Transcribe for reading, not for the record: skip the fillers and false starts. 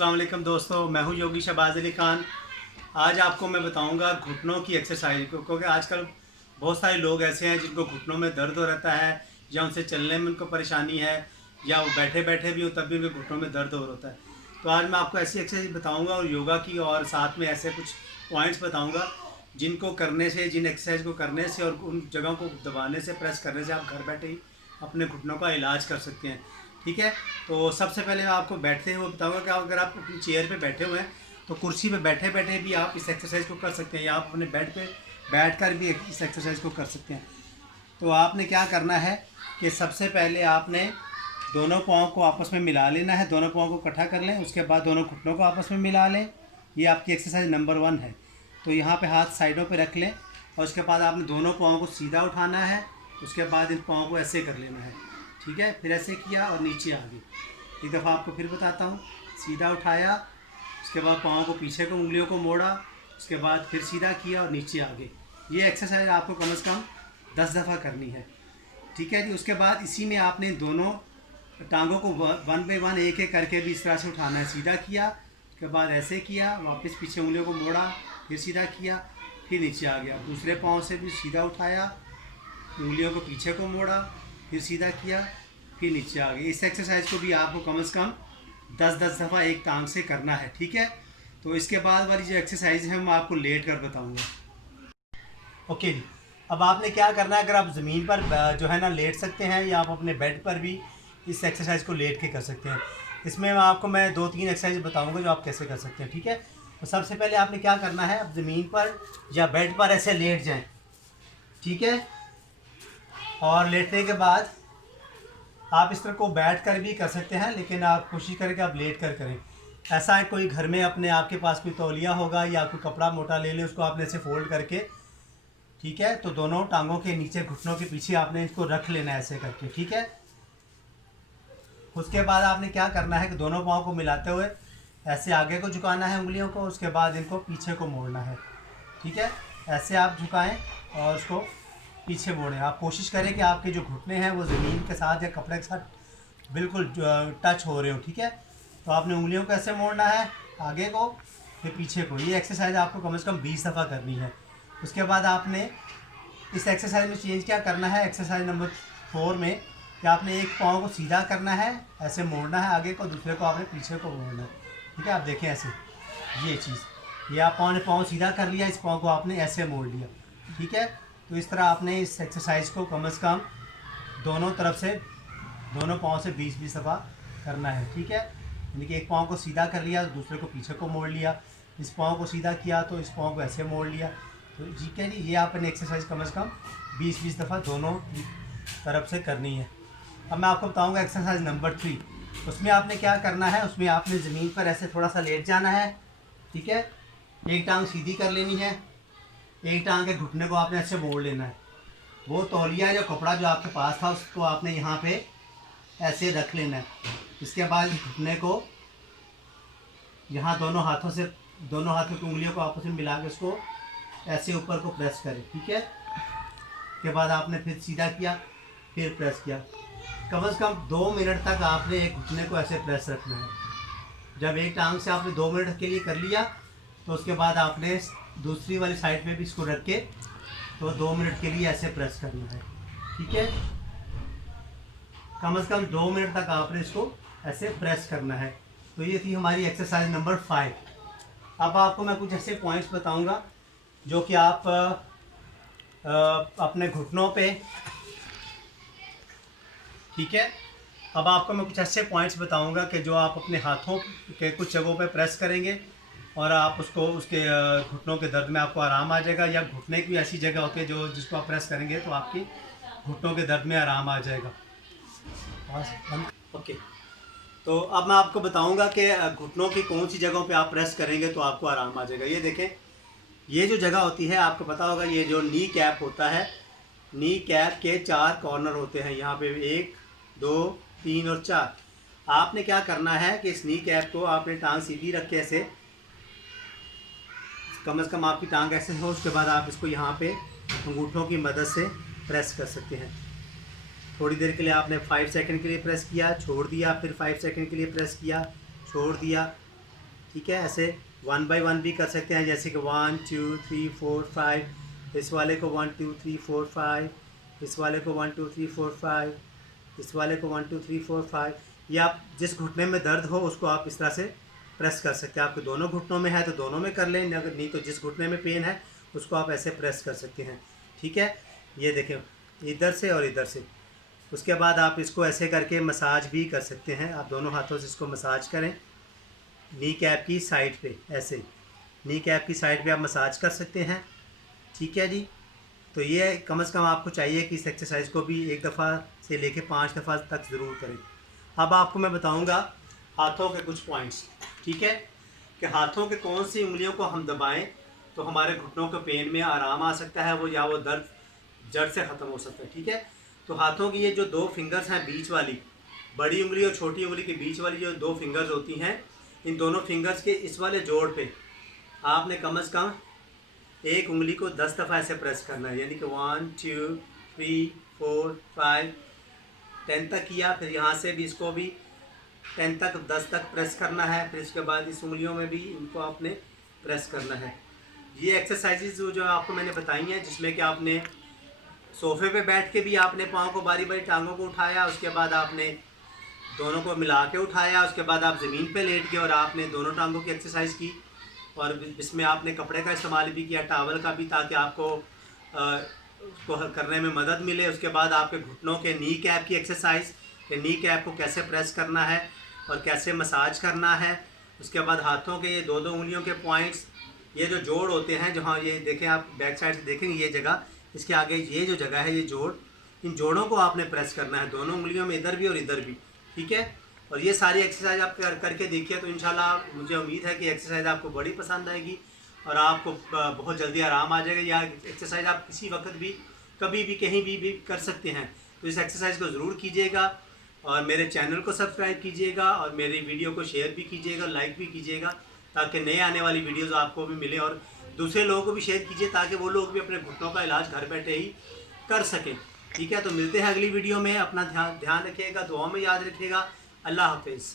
अस्सलाम वालेकुम दोस्तों, मैं हूं योगी शहबाज अली ख़ान। आज आपको मैं बताऊंगा घुटनों की एक्सरसाइज को, क्योंकि आजकल बहुत सारे लोग ऐसे हैं जिनको घुटनों में दर्द हो रहता है, या उनसे चलने में उनको परेशानी है, या वो बैठे बैठे भी हो तब भी उनके घुटनों में दर्द हो रहा है। तो आज मैं आपको ऐसी एक्सरसाइज बताऊँगा और योगा की, और साथ में ऐसे कुछ पॉइंट्स बताऊँगा जिनको करने से, जिन एक्सरसाइज को करने से और उन जगहों को दबाने से, प्रेस करने से आप घर बैठे ही अपने घुटनों का इलाज कर सकते हैं। ठीक है, तो सबसे पहले मैं आपको बैठते हुए बताऊंगा कि अगर आप अपनी चेयर पे बैठे हुए हैं तो कुर्सी पे बैठे बैठे भी आप इस एक्सरसाइज को कर सकते हैं, या आप अपने बेड पे बैठकर भी इस एक्सरसाइज को कर सकते हैं। तो आपने क्या करना है कि सबसे पहले आपने दोनों पाँव को आपस में मिला लेना है, दोनों पाँव को इकट्ठा कर लें, उसके बाद दोनों घुटनों को आपस में मिला लें। ये आपकी एक्सरसाइज नंबर 1 है। तो यहाँ पे हाथ साइडों पे रख लें और उसके बाद आपने दोनों पाँव को सीधा उठाना है, उसके बाद इन पाँव को ऐसे कर लेना है। ठीक है, फिर ऐसे किया और नीचे आ गए। एक दफ़ा आपको फिर बताता हूँ। सीधा उठाया, उसके बाद पाँव को पीछे को, उंगलियों को मोड़ा, उसके बाद फिर सीधा किया और नीचे आ गए। ये एक्सरसाइज आपको कम से कम 10 दफ़ा करनी है। ठीक है जी। उसके बाद इसी में आपने दोनों टांगों को 1 बाय 1 एक एक करके भी इस तरह से उठाना है। सीधा किया, उसके बाद ऐसे किया, वापस पीछे उंगलियों को मोड़ा, फिर सीधा किया, फिर नीचे आ गया। दूसरे पाँव से भी सीधा उठाया, उंगलियों को पीछे को मोड़ा, फिर सीधा किया, फिर नीचे आ गई। इस एक्सरसाइज को भी आपको कम से कम 10-10 दफ़ा एक टांग से करना है। ठीक है, तो इसके बाद वाली जो एक्सरसाइज है मैं आपको लेट कर बताऊंगा। ओके जी। अब आपने क्या करना है, अगर आप ज़मीन पर जो है ना लेट सकते हैं, या आप अपने बेड पर भी इस एक्सरसाइज को लेट के कर सकते हैं। इसमें मैं 2-3 एक्सरसाइज बताऊंगा जो आप कैसे कर सकते हैं। ठीक है, तो सबसे पहले आपने क्या करना है, अब ज़मीन पर या बेड पर ऐसे लेट जाएं। ठीक है, और लेटने के बाद आप इस तरह को बैठ कर भी कर सकते हैं, लेकिन आप कोशिश करें कि आप लेट कर करें। ऐसा है कोई घर में अपने आपके पास कोई तौलिया होगा या कोई कपड़ा मोटा ले लें, उसको आपने ऐसे फोल्ड करके, ठीक है, तो दोनों टांगों के नीचे घुटनों के पीछे आपने इसको रख लेना है ऐसे करके। ठीक है, उसके बाद आपने क्या करना है कि दोनों पाँव को मिलाते हुए ऐसे आगे को झुकाना है उंगलियों को, उसके बाद इनको पीछे को मोड़ना है। ठीक है, ऐसे आप झुकाएं और उसको पीछे मोड़ें। आप कोशिश करें कि आपके जो घुटने हैं वो ज़मीन के साथ या कपड़े के साथ बिल्कुल टच हो रहे हो। ठीक है, तो आपने उंगलियों को ऐसे मोड़ना है, आगे को फिर पीछे को। ये एक्सरसाइज आपको कम से कम 20 दफ़ा करनी है। उसके बाद आपने इस एक्सरसाइज में चेंज क्या करना है, एक्सरसाइज नंबर 4 में, कि आपने एक पाँव को सीधा करना है, ऐसे मोड़ना है आगे को, दूसरे को आपने पीछे को मोड़ना है। ठीक है, आप देखें ऐसे, ये चीज़, ये आप पाँव सीधा कर लिया, इस पाँव को आपने ऐसे मोड़ लिया। ठीक है, तो इस तरह आपने इस एक्सरसाइज को कम से कम दोनों तरफ से, दोनों पाँव से 20-20 दफ़ा करना है। ठीक है, यानी कि एक पाँव को सीधा कर लिया तो दूसरे को पीछे को मोड़ लिया, इस पाँव को सीधा किया तो इस पाँव को ऐसे मोड़ लिया। तो ठीक है जी, ये आपने एक्सरसाइज कम से कम 20-20 दफ़ा दोनों तरफ से करनी है। अब मैं आपको बताऊंगा एक्सरसाइज नंबर 3। उसमें आपने क्या करना है, उसमें आपने ज़मीन पर ऐसे थोड़ा सा लेट जाना है। ठीक है, एक टांग सीधी कर लेनी है, एक टांग के घुटने को आपने ऐसे मोड़ लेना है। वो तौलिया या कपड़ा जो आपके पास था उसको आपने यहाँ पे ऐसे रख लेना है। इसके बाद घुटने को यहाँ दोनों हाथों की उंगलियों को आपस में मिला के उसको ऐसे ऊपर को प्रेस करें। ठीक है, के बाद आपने फिर सीधा किया, फिर प्रेस किया। कम से कम 2 मिनट तक आपने एक घुटने को ऐसे प्रेस रखना है। जब एक टांग से आपने 2 मिनट के लिए कर लिया तो उसके बाद आपने दूसरी वाली साइड पे भी इसको रख के तो 2 मिनट के लिए ऐसे प्रेस करना है। ठीक है, कम से कम 2 मिनट तक आपने इसको ऐसे प्रेस करना है। तो ये थी हमारी एक्सरसाइज नंबर 5। अब आपको मैं कुछ ऐसे पॉइंट्स बताऊंगा जो कि आप अपने घुटनों पे, ठीक है, अब आपको मैं कुछ ऐसे पॉइंट्स बताऊंगा कि जो आप अपने हाथों के कुछ जगहों पे प्रेस करेंगे और आप उसको उसके घुटनों के दर्द में आपको आराम आ जाएगा, या घुटने की ऐसी जगह होती है जो जिसको आप प्रेस करेंगे तो आपकी घुटनों के दर्द में आराम आ जाएगा। ओके, तो अब मैं आपको बताऊंगा कि घुटनों की कौन सी जगहों पे आप प्रेस करेंगे तो आपको आराम आ जाएगा। ये देखें, ये जो जगह होती है आपको पता होगा, ये जो नी कैप होता है, नी कैप के 4 कॉर्नर होते हैं। यहाँ पे 1, 2, 3 और 4। आपने क्या करना है कि इस नी कैप को आपने टांग सीधी रख के ऐसे, कम से कम आपकी टांग ऐसे हो, उसके बाद आप इसको यहाँ पे अंगूठों की मदद से प्रेस कर सकते हैं। थोड़ी देर के लिए आपने 5 सेकंड के लिए प्रेस किया, छोड़ दिया, फिर 5 सेकंड के लिए प्रेस किया, छोड़ दिया, ठीक है। ऐसे 1 बाय 1 भी कर सकते हैं, जैसे कि 1 2 3 4 5, इस वाले को 1 2 3 4 5, इस वाले को 1 2 3 4 5, इस वाले को 1 2 3 4 5। या आप जिस घुटने में दर्द हो उसको आप इस तरह से प्रेस कर सकते हैं। आपके दोनों घुटनों में है तो दोनों में कर लें, अगर नहीं तो जिस घुटने में पेन है उसको आप ऐसे प्रेस कर सकते हैं। ठीक है, ये देखें, इधर से और इधर से। उसके बाद आप इसको ऐसे करके मसाज भी कर सकते हैं। आप दोनों हाथों से इसको मसाज करें नी कैप की साइड पे, ऐसे नी कैप की साइड पे आप मसाज कर सकते हैं। ठीक है जी। तो ये कम से कम आपको चाहिए कि इस एक्सरसाइज को भी 1 दफ़ा से लेके 5 दफ़ा तक ज़रूर करें। अब आपको मैं बताऊंगा हाथों के कुछ पॉइंट्स। ठीक है, कि हाथों के कौन सी उंगलियों को हम दबाएं तो हमारे घुटनों के पेन में आराम आ सकता है, वो या वो दर्द जड़ से ख़त्म हो सकता है। ठीक है, तो हाथों की ये जो 2 फिंगर्स हैं बीच वाली, बड़ी उंगली और छोटी उंगली के बीच वाली जो 2 फिंगर्स होती हैं, इन दोनों फिंगर्स के इस वाले जोड़ पे आपने कम से कम एक उंगली को 10 दफ़ा ऐसे प्रेस करना है, यानी कि 1 2 3 4 5 10 तक किया। फिर यहाँ से भी इसको भी 10 तक 10 तक प्रेस करना है। फिर इसके बाद इस उंगलियों में भी इनको आपने प्रेस करना है। ये एक्सरसाइजेज जो आपको मैंने बताई हैं, जिसमें कि आपने सोफ़े पे बैठ के भी आपने पाँव को बारी बारी टांगों को उठाया, उसके बाद आपने दोनों को मिला के उठाया, उसके बाद आप ज़मीन पे लेट गए और आपने दोनों टांगों की एक्सरसाइज की। और इसमें आपने कपड़े का इस्तेमाल भी किया, टावल का भी, ताकि आपको उसको करने में मदद मिले। उसके बाद आपके घुटनों के नी कैप की एक्सरसाइज, कि नी कैप को कैसे प्रेस करना है और कैसे मसाज करना है। उसके बाद हाथों के ये 2 उंगलियों के पॉइंट्स, ये जो जोड़ होते हैं, जहाँ ये देखें आप बैक साइड से देखेंगे ये जगह, इसके आगे ये जो जगह है ये जोड़, इन जोड़ों को आपने प्रेस करना है दोनों उंगलियों में, इधर भी और इधर भी। ठीक है, और ये सारी एक्सरसाइज आप करके देखिए, तो इंशाल्लाह मुझे उम्मीद है कि एक्सरसाइज आपको बड़ी पसंद आएगी और आपको बहुत जल्दी आराम आ जाएगा। या एक्सरसाइज आप किसी वक्त भी, कभी भी, कहीं भी कर सकते हैं। तो इस एक्सरसाइज को ज़रूर कीजिएगा और मेरे चैनल को सब्सक्राइब कीजिएगा और मेरी वीडियो को शेयर भी कीजिएगा, लाइक भी कीजिएगा, ताकि नए आने वाली वीडियोज़ आपको भी मिले। और दूसरे लोगों को भी शेयर कीजिए ताकि वो लोग भी अपने घुटनों का इलाज घर बैठे ही कर सकें। ठीक है, तो मिलते हैं अगली वीडियो में। अपना ध्यान रखिएगा, दुआओं में याद रखिएगा। अल्लाह हाफिज़।